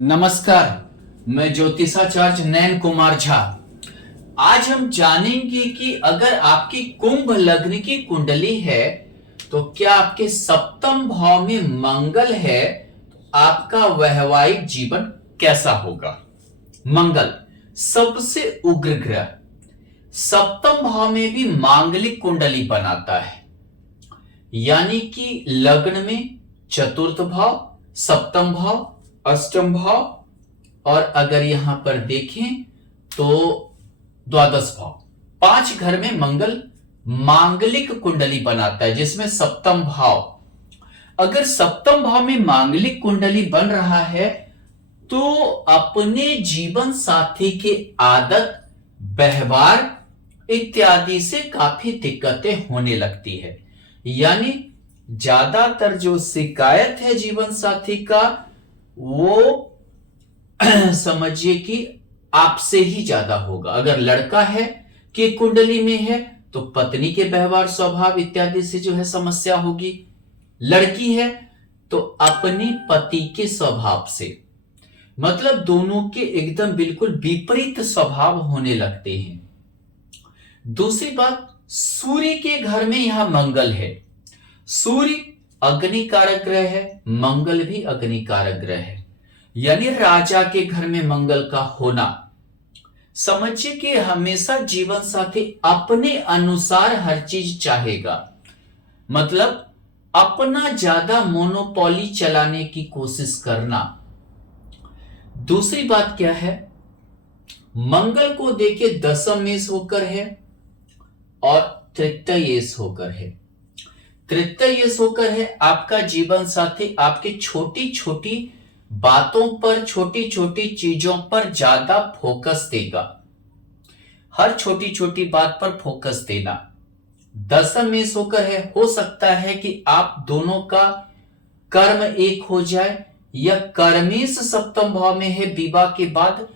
नमस्कार। मैं ज्योतिषाचार्य नयन कुमार झा। आज हम जानेंगे कि अगर आपकी कुंभ लग्न की कुंडली है तो क्या आपके सप्तम भाव में मंगल है तो आपका वैवाहिक जीवन कैसा होगा। मंगल सबसे उग्र ग्रह सप्तम भाव में भी मांगलिक कुंडली बनाता है, यानी कि लग्न में चतुर्थ भाव, सप्तम भाव, अष्टम भाव और अगर यहां पर देखें तो द्वादश भाव, 5 घर में मंगल मांगलिक कुंडली बनाता है, जिसमें सप्तम भाव, अगर सप्तम भाव में मांगलिक कुंडली बन रहा है तो अपने जीवन साथी के आदत, व्यवहार इत्यादि से काफी दिक्कतें होने लगती है। यानी ज्यादातर जो शिकायत है जीवन साथी का वो समझिए कि आपसे ही ज्यादा होगा। अगर लड़का है कि कुंडली में है तो पत्नी के व्यवहार, स्वभाव इत्यादि से जो है समस्या होगी। लड़की है तो अपने पति के स्वभाव से, मतलब दोनों के एकदम बिल्कुल विपरीत स्वभाव होने लगते हैं। दूसरी बात, सूर्य के घर में यहां मंगल है। सूर्य अग्नि कारक ग्रह है, मंगल भी अग्नि कारक ग्रह है, यानी राजा के घर में मंगल का होना समझिए कि हमेशा जीवन साथी अपने अनुसार हर चीज चाहेगा, मतलब अपना ज्यादा मोनोपोली चलाने की कोशिश करना। दूसरी बात क्या है, मंगल को देखे दशमेश होकर है और तृतीयेश होकर है। तृतीयेश होकर है आपका जीवन साथी आपके छोटी छोटी बातों पर, छोटी छोटी चीजों पर ज्यादा फोकस देगा, हर छोटी छोटी बात पर फोकस देना। दशमेश होकर है, हो सकता है कि आप दोनों का कर्म एक हो जाए, या कर्मेश सप्तम भाव में है विवाह के बाद,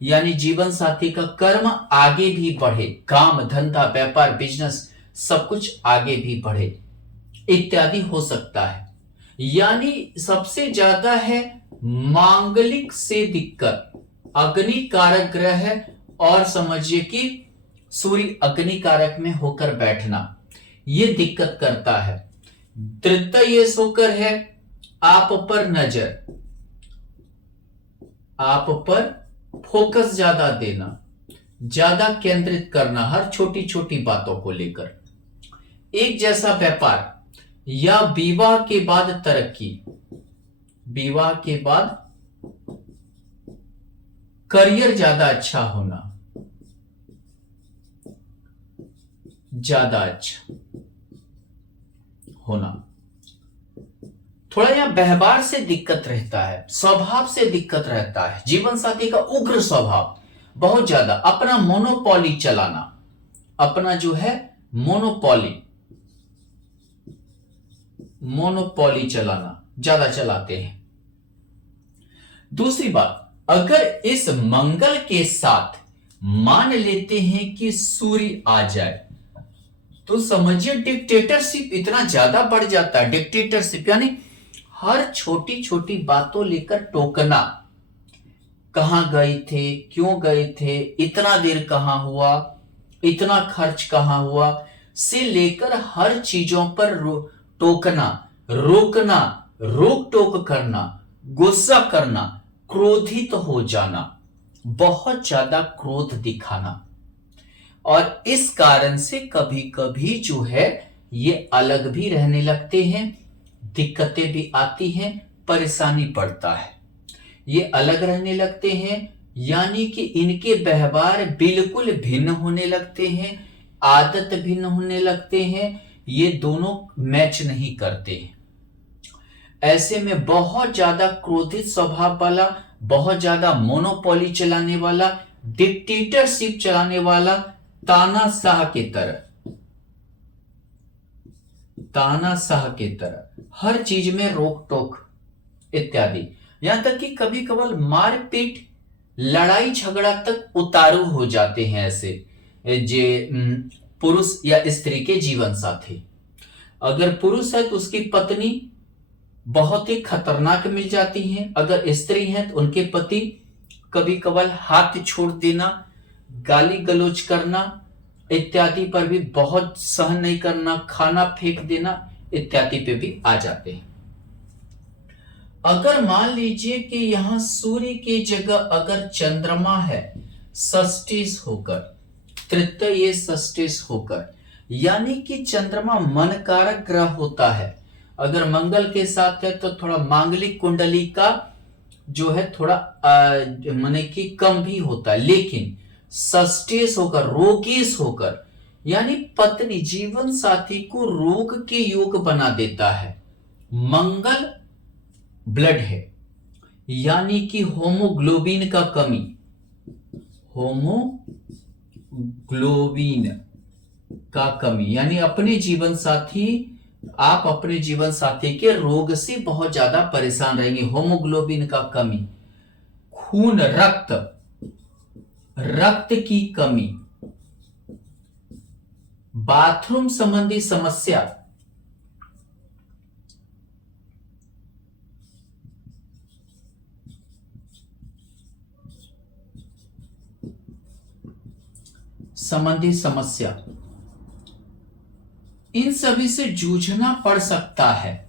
यानी जीवन साथी का कर्म आगे भी बढ़े, काम धंधा व्यापार बिजनेस सब कुछ आगे भी बढ़े इत्यादि हो सकता है। यानी सबसे ज्यादा है मांगलिक से दिक्कत, अग्नि कारक ग्रह है और समझिए कि सूर्य अग्नि कारक में होकर बैठना ये दिक्कत करता है। तृतीय होकर है आप पर नजर, आप पर फोकस ज्यादा देना, ज्यादा केंद्रित करना हर छोटी छोटी बातों को लेकर। एक जैसा व्यापार या विवाह के बाद तरक्की, विवाह के बाद करियर ज्यादा अच्छा होना, ज्यादा अच्छा होना। थोड़ा यहां व्यवहार से दिक्कत रहता है, स्वभाव से दिक्कत रहता है। जीवन साथी का उग्र स्वभाव, बहुत ज्यादा अपना मोनोपोली चलाना, अपना जो है मोनोपोली चलाना ज्यादा चलाते हैं। दूसरी बात, अगर इस मंगल के साथ मान लेते हैं कि सूर्य आ जाए तो समझिए डिक्टेटरशिप इतना ज्यादा बढ़ जाता है। डिक्टेटरशिप यानी हर छोटी छोटी बातों लेकर टोकना, कहां गए थे, क्यों गए थे, इतना देर कहां हुआ, इतना खर्च कहां हुआ, से लेकर हर चीजों पर टोकना, रोकना, रोक टोक करना, गुस्सा करना, क्रोधित हो जाना, बहुत ज्यादा क्रोध दिखाना। और इस कारण से कभी कभी जो है ये अलग भी रहने लगते हैं, दिक्कतें भी आती हैं, परेशानी पड़ता है। ये अलग रहने लगते हैं, यानी कि इनके व्यवहार बिल्कुल भिन्न होने लगते हैं, आदत भिन्न होने लगते हैं, ये दोनों मैच नहीं करते हैं। ऐसे में बहुत ज्यादा क्रोधित स्वभाव वाला, बहुत ज्यादा मोनोपोली चलाने वाला, डिक्टेटरशिप चलाने वाला, तानाशाह की तरह, तानाशाह की तरह हर चीज में रोक टोक इत्यादि, यहां तक कि कभी कभार मारपीट, लड़ाई झगड़ा तक उतारू हो जाते हैं ऐसे जे पुरुष या स्त्री के जीवन साथी। अगर पुरुष है तो उसकी पत्नी बहुत ही खतरनाक मिल जाती हैं। अगर स्त्री हैं तो उनके पति कभी कभार हाथ छोड़ देना, गाली गलौज करना इत्यादि पर भी बहुत सहन नहीं करना, खाना फेंक देना इत्यादि पे भी आ जाते हैं। अगर मान लीजिए कि यहां सूर्य की जगह अगर चंद्रमा है षष्टिश होकर, तृतीय षष्टिश होकर, यानी कि चंद्रमा मन कारक ग्रह होता है। अगर मंगल के साथ है तो थोड़ा मांगलिक कुंडली का जो है थोड़ा माने कि कम भी होता है, लेकिन षष्टिश होकर, रोगीश होकर, यानी पत्नी जीवन साथी को रोग के योग बना देता है। मंगल ब्लड है, यानी कि होमोग्लोबिन का कमी, होमोग्लोबिन का कमी, यानी अपने जीवन साथी, आप अपने जीवन साथी के रोग से बहुत ज्यादा परेशान रहेंगे। होमोग्लोबिन का कमी, खून रक्त की कमी, बाथरूम संबंधी समस्या, इन सभी से जूझना पड़ सकता है।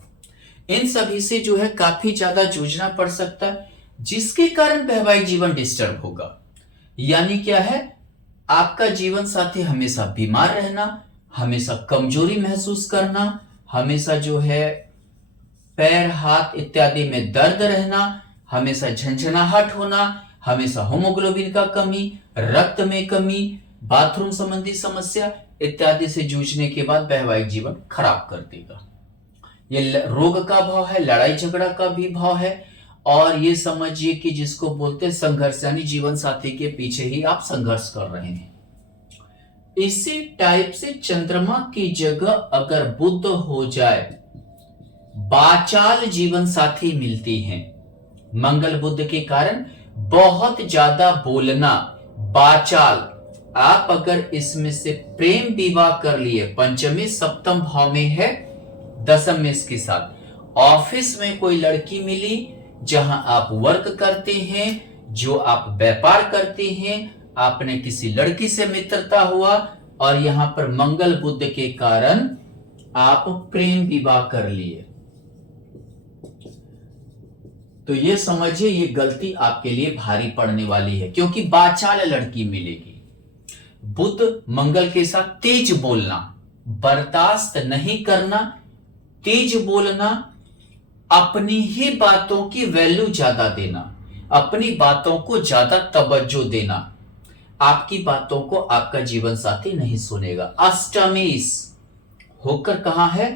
इन सभी से जो है काफी ज्यादा जूझना पड़ सकता है, जिसके कारण वैवाहिक जीवन डिस्टर्ब होगा। यानी क्या है, आपका जीवन साथी हमेशा बीमार रहना, हमेशा कमजोरी महसूस करना, हमेशा जो है पैर हाथ इत्यादि में दर्द रहना, हमेशा झंझनाहट होना, हमेशा होमोग्लोबिन का कमी, रक्त में कमी, बाथरूम संबंधी समस्या इत्यादि से जूझने के बाद वैवाहिक जीवन खराब कर देगा। ये रोग का भाव है, लड़ाई झगड़ा का भी भाव है, और ये समझिए कि जिसको बोलते हैं संघर्ष, यानी जीवन साथी के पीछे ही आप संघर्ष कर रहे हैं। इसी टाइप से चंद्रमा की जगह अगर बुध हो जाए, बाचाल जीवन साथी मिलती हैं। मंगल बुध के कारण बहुत ज्यादा बोलना, बाचाल। आप अगर इसमें से प्रेम विवाह कर लिए, पंचमी सप्तम भाव में है, दशम में इसके साथ, ऑफिस में कोई लड़की मिली जहां आप वर्क करते हैं, जो आप व्यापार करते हैं, आपने किसी लड़की से मित्रता हुआ और यहां पर मंगल बुध के कारण आप प्रेम विवाह कर लिए, तो ये समझिए ये गलती आपके लिए भारी पड़ने वाली है, क्योंकि बाचाल लड़की मिलेगी। बुध मंगल के साथ तेज बोलना, बर्दाश्त नहीं करना, तेज बोलना, अपनी ही बातों की वैल्यू ज्यादा देना, अपनी बातों को ज्यादा तवज्जो देना, आपकी बातों को आपका जीवन साथी नहीं सुनेगा। अष्टमेश होकर कहां है,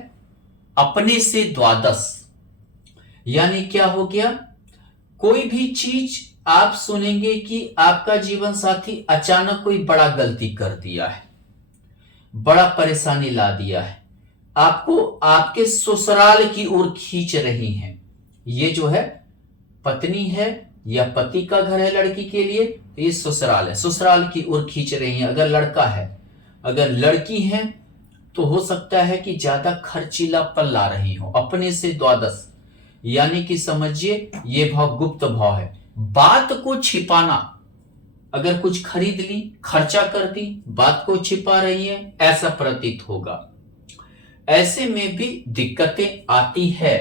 अपने से द्वादश, यानी क्या हो गया, कोई भी चीज आप सुनेंगे कि आपका जीवन साथी अचानक कोई बड़ा गलती कर दिया है, बड़ा परेशानी ला दिया है, आपको आपके ससुराल की ओर खींच रही हैं। ये जो है पत्नी है या पति का घर है लड़की के लिए, तो ये ससुराल है, ससुराल की ओर खींच रही हैं। अगर लड़का है, अगर लड़की है तो हो सकता है कि ज्यादा खर्चीलापन ला रही हो, अपने से द्वादश, यानी कि समझिए ये भाव गुप्त भाव है। बात को छिपाना, अगर कुछ खरीद ली, खर्चा कर दी, बात को छिपा रही है, ऐसा प्रतीत होगा। ऐसे में भी दिक्कतें आती है।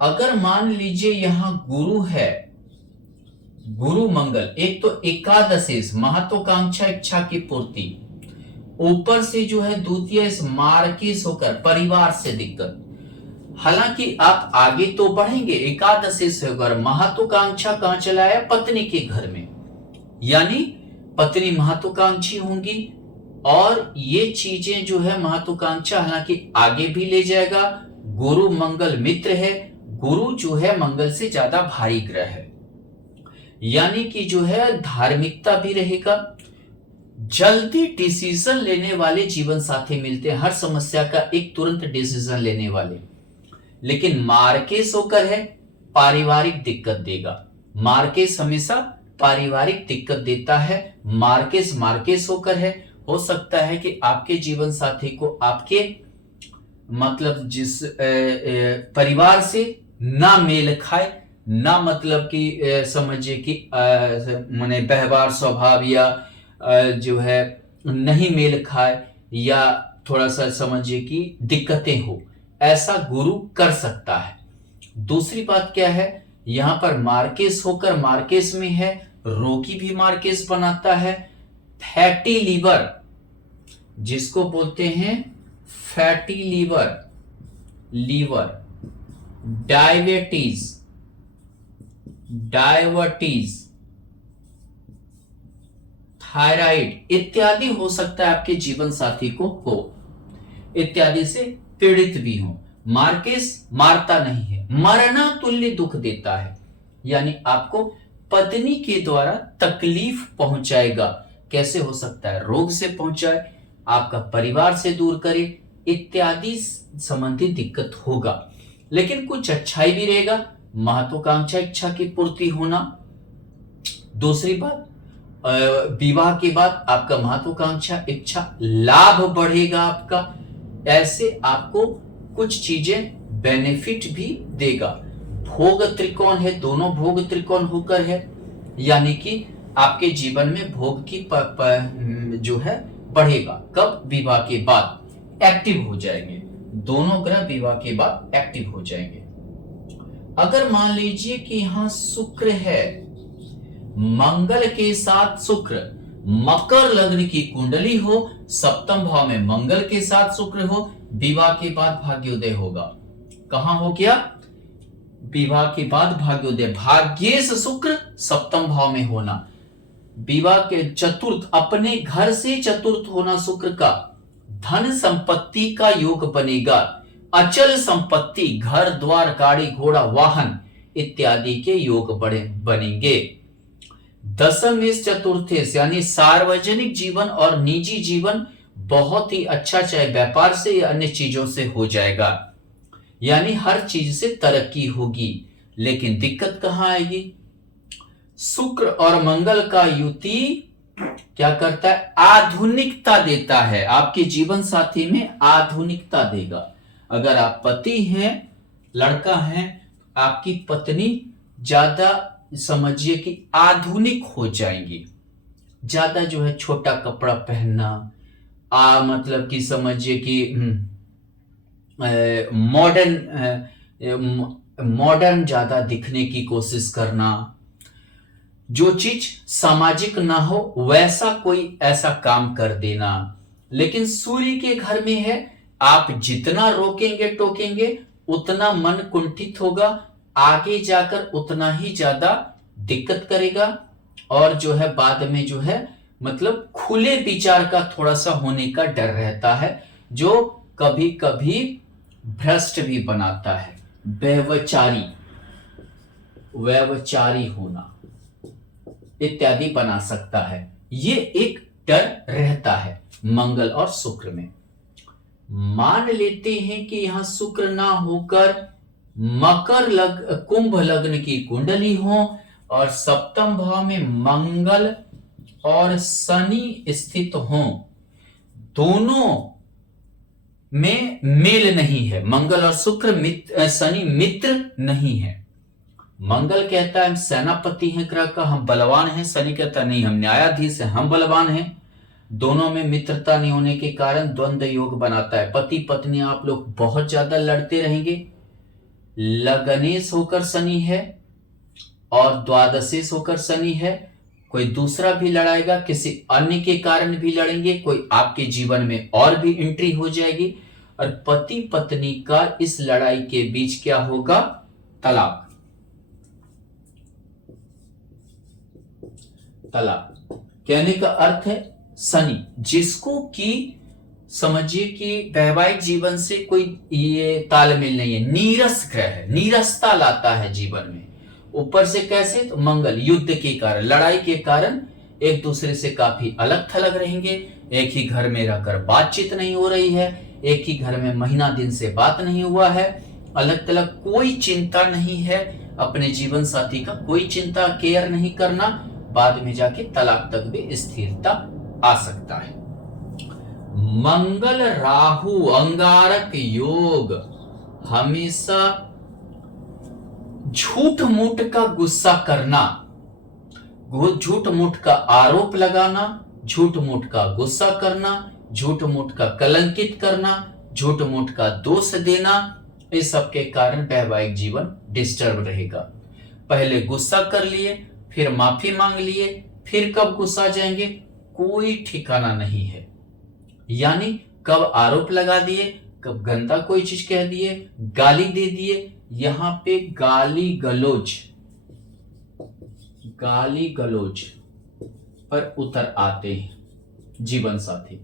अगर मान लीजिए यहां गुरु है, गुरु मंगल, एक तो एकादशेश महत्वाकांक्षा इच्छा की पूर्ति, ऊपर से जो है द्वितीय मार्किस होकर परिवार से दिक्कत। हालांकि आप आगे तो बढ़ेंगे, एकादशी से होकर महत्वाकांक्षा कहां चला है, पत्नी के घर में, यानी पत्नी महत्वाकांक्षी होंगी, और ये चीजें जो है महत्वाकांक्षा हालांकि आगे भी ले जाएगा। गुरु मंगल मित्र है, गुरु जो है मंगल से ज्यादा भारी ग्रह है, यानी कि जो है धार्मिकता भी रहेगा। जल्दी डिसीजन लेने वाले जीवन साथी मिलते हैं, हर समस्या का एक तुरंत डिसीजन लेने वाले। लेकिन मार्केस होकर है, पारिवारिक दिक्कत देगा। मार्केस हमेशा पारिवारिक दिक्कत देता है। मार्केस होकर है, हो सकता है कि आपके जीवन साथी को आपके मतलब जिस परिवार से ना मेल खाए, ना मतलब कि समझिए कि माने व्यवहार स्वभाव या जो है नहीं मेल खाए, या थोड़ा सा समझिए कि दिक्कतें हो, ऐसा गुरु कर सकता है। दूसरी बात क्या है, यहां पर मार्केस होकर मार्केस में है, रोगी भी मार्केस बनाता है। फैटी लीवर, जिसको बोलते हैं fatty liver, liver, diabetes, diabetes, thyroid इत्यादि हो सकता है आपके जीवन साथी को हो, इत्यादि से पीड़ित भी हो। मार्केस मारता नहीं है, मरना तुल्य दुख देता है, यानी आपको पत्नी के द्वारा तकलीफ पहुंचाएगा। कैसे हो सकता है, रोग से पहुंचाए, आपका परिवार से दूर करे, इत्यादि संबंधी दिक्कत होगा। लेकिन कुछ अच्छाई भी रहेगा, महत्वाकांक्षा इच्छा की पूर्ति होना। दूसरी बात, विवाह के बाद आपका महत्वाकांक्षा इच्छा लाभ बढ़ेगा आपका, ऐसे आपको कुछ चीजें बेनिफिट भी देगा। भोग त्रिकोण है, दोनों भोग त्रिकोण होकर है, यानी कि आपके जीवन में भोग की जो है बढ़ेगा। कब, विवाह के बाद एक्टिव हो जाएंगे, दोनों ग्रह विवाह के बाद एक्टिव हो जाएंगे। अगर मान लीजिए कि यहां शुक्र है, मंगल के साथ शुक्र, मकर लग्न की कुंडली हो, सप्तम भाव में मंगल के साथ शुक्र हो, विवाह के बाद भाग्योदय होगा। कहां हो गया, विवाह के बाद भाग्योदय, भाग्येश शुक्र सप्तम भाव में होना, विवाह के चतुर्थ, अपने घर से चतुर्थ होना शुक्र का, धन संपत्ति का योग बनेगा, अचल संपत्ति, घर द्वार गाड़ी घोड़ा वाहन इत्यादि के योग बनेंगे। दशम इस चतुर्थेश, यानी सार्वजनिक जीवन और निजी जीवन बहुत ही अच्छा, चाहे व्यापार से या अन्य चीजों से हो जाएगा, यानी हर चीज से तरक्की होगी। लेकिन दिक्कत कहां आएगी, शुक्र और मंगल का युति क्या करता है, आधुनिकता देता है, आपके जीवन साथी में आधुनिकता देगा। अगर आप पति हैं, लड़का है, आपकी पत्नी ज्यादा समझिए कि आधुनिक हो जाएंगी, ज्यादा जो है छोटा कपड़ा पहनना, मतलब कि समझिए कि मॉडर्न ज्यादा दिखने की कोशिश करना, जो चीज सामाजिक ना हो वैसा कोई ऐसा काम कर देना। लेकिन सूर्य के घर में है, आप जितना रोकेंगे टोकेंगे उतना मन कुंठित होगा, आगे जाकर उतना ही ज्यादा दिक्कत करेगा, और जो है बाद में जो है मतलब खुले विचार का थोड़ा सा होने का डर रहता है, जो कभी कभी भ्रष्ट भी बनाता है। व्यभिचारी, व्यभिचारी होना इत्यादि बना सकता है, ये एक डर रहता है मंगल और शुक्र में। मान लेते हैं कि यहां शुक्र ना होकर कुंभ लग्न की कुंडली हो और सप्तम भाव में मंगल और शनि स्थित हो, दोनों में मेल नहीं है, मंगल और शुक्र शनि मित्र नहीं है। मंगल कहता है हम सेनापति हैं ग्रह का, हम बलवान हैं, शनि कहता नहीं हम न्यायाधीश हैं, हम बलवान हैं। दोनों में मित्रता नहीं होने के कारण द्वंद्व योग बनाता है, पति पत्नी आप लोग बहुत ज्यादा लड़ते रहेंगे। लगनेश होकर शनि है और द्वादशेश होकर शनि है, कोई दूसरा भी लड़ाएगा, किसी अन्य के कारण भी लड़ेंगे, कोई आपके जीवन में और भी एंट्री हो जाएगी, और पति पत्नी का इस लड़ाई के बीच क्या होगा, तलाक। तलाक कहने का अर्थ है शनि, जिसको कि समझिए कि वैवाहिक जीवन से कोई ये तालमेल नहीं है, नीरस ग्रह है, नीरसता लाता है जीवन में। ऊपर से कैसे, तो मंगल युद्ध के कारण, लड़ाई के कारण एक दूसरे से काफी अलग थलग रहेंगे, एक ही घर में रहकर बातचीत नहीं हो रही है, एक ही घर में महीना दिन से बात नहीं हुआ है, अलग थलग, कोई चिंता नहीं है अपने जीवन साथी का, कोई चिंता केयर नहीं करना, बाद में जाके तलाक तक भी स्थिरता आ सकता है। मंगल राहु अंगारक योग हमेशा झूठ मूठ का गुस्सा करना, झूठ मूठ का आरोप लगाना, झूठ मूठ का गुस्सा करना, झूठ मूठ का कलंकित करना, झूठ मूठ का दोष देना, इस सब के कारण वैवाहिक जीवन डिस्टर्ब रहेगा। पहले गुस्सा कर लिए, फिर माफी मांग लिए, फिर कब गुस्सा जाएंगे कोई ठिकाना नहीं है। यानी कब आरोप लगा दिए, कब गंदा कोई चीज कह दिए, गाली दे दिए। यहां पे गाली गलोच पर उतर आते हैं जीवन साथी।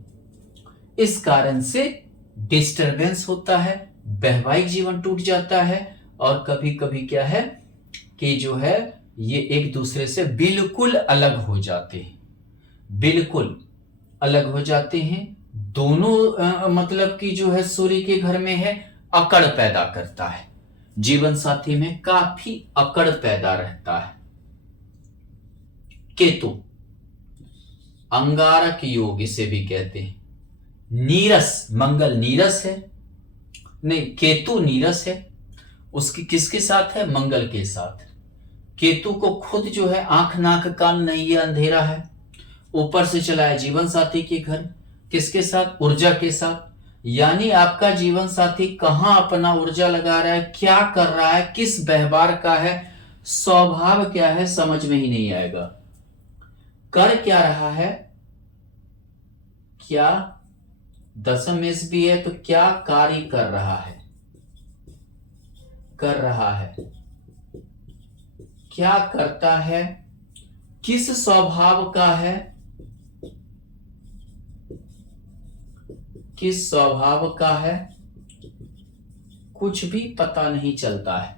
इस कारण से डिस्टरबेंस होता है, वैवाहिक जीवन टूट जाता है, और कभी कभी क्या है कि जो है ये एक दूसरे से बिल्कुल अलग हो जाते हैं, बिल्कुल अलग हो जाते हैं। दोनों मतलब कि जो है सूर्य के घर में है अकड़ पैदा करता है, जीवन साथी में काफी अकड़ पैदा रहता है। केतु अंगारक योग इसे भी कहते हैं। नीरस, मंगल नीरस है, नहीं केतु नीरस है, उसकी किसके साथ है, मंगल के साथ। केतु को खुद जो है आंख नाक कान नहीं, ये अंधेरा है, ऊपर से चला है जीवन साथी के घर, किसके साथ, ऊर्जा के साथ। यानी आपका जीवन साथी कहां अपना ऊर्जा लगा रहा है, क्या कर रहा है, किस व्यवहार का है, स्वभाव क्या है, समझ में ही नहीं आएगा। कर क्या रहा है, क्या दशम मेष भी है तो क्या कार्य कर रहा है, क्या करता है, किस स्वभाव का है, किस स्वभाव का है, कुछ भी पता नहीं चलता है।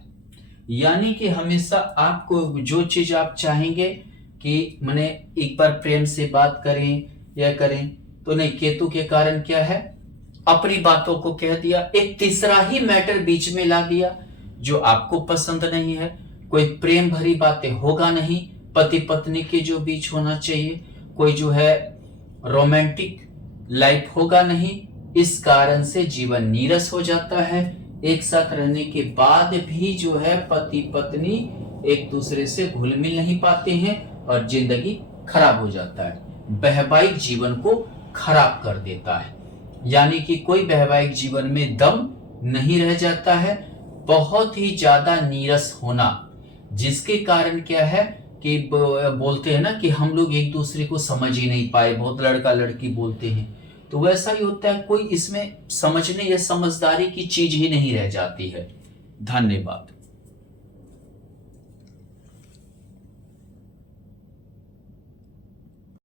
यानी कि हमेशा आपको जो चीज आप चाहेंगे कि मैंने एक बार प्रेम से बात करें या करें, तो नहीं, केतु के कारण क्या है, अपनी बातों को कह दिया, एक तीसरा ही मैटर बीच में ला दिया जो आपको पसंद नहीं है। कोई प्रेम भरी बातें होगा नहीं, पति पत्नी के जो बीच होना चाहिए, कोई जो है रोमांटिक लाइफ होगा नहीं। इस कारण से जीवन नीरस हो जाता है। एक साथ रहने के बाद भी जो है पति पत्नी एक दूसरे से घुल मिल नहीं पाते हैं और जिंदगी खराब हो जाता है, वैवाहिक जीवन को खराब कर देता है। यानी कि कोई वैवाहिक जीवन में दम नहीं रह जाता है, बहुत ही ज्यादा नीरस होना, जिसके कारण क्या है कि बोलते हैं ना कि हम लोग एक दूसरे को समझ ही नहीं पाए, बहुत लड़का लड़की बोलते हैं, तो वैसा ही होता है, कोई इसमें समझने या समझदारी की चीज ही नहीं रह जाती है। धन्यवाद।